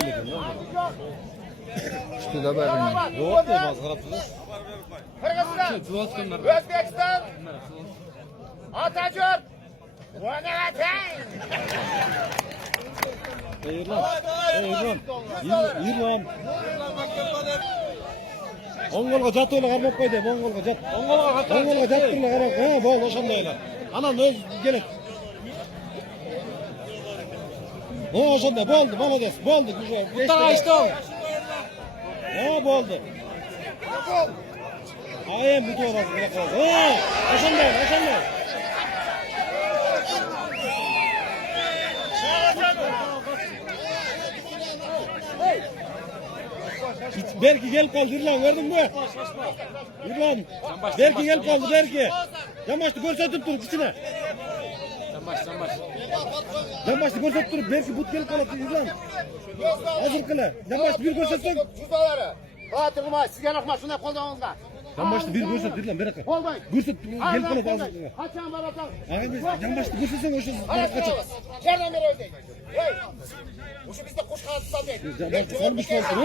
telekin lan. İşte de verin. Yok diye bazı tarafsız. Kırgızistan, Özbekistan, Atatürk, Vatan. Hayır lan. Hayır lan. Mongolga jat öyle karmak koydu. Mongolga jat. Mongolga jat turla karak. Ha, bol oşandaylar. Anan öz gelin. Ha, oşanda boldu. Malades. Boldu. Güzel. Bu tarafa işte ol. Ha, boldu. Ayem bu tarafa. Ha, oşanda. Belki gel kaldı lan gördün mü? Lan. Belki gel kaldı belki. Yamaçlı görsetip dur içine. Yamaçlı görsetip dur belki but gel kaldı lan. Hazır kıla. Yamaçlı bir görsetsin. Cüzdaları. Batırma, sizgen okuma, şuna kolduğunuzda. Yamaçlı bir görset lan beraka. Görset gel kaldı hazır kıla. Kaçan var atan. Abi yamaçlı görsetsen o şey kaçar. Nereden beri öldü? Hey! Bu bizde kuş kanatı sallayın. Yamaçlı salmış olsun.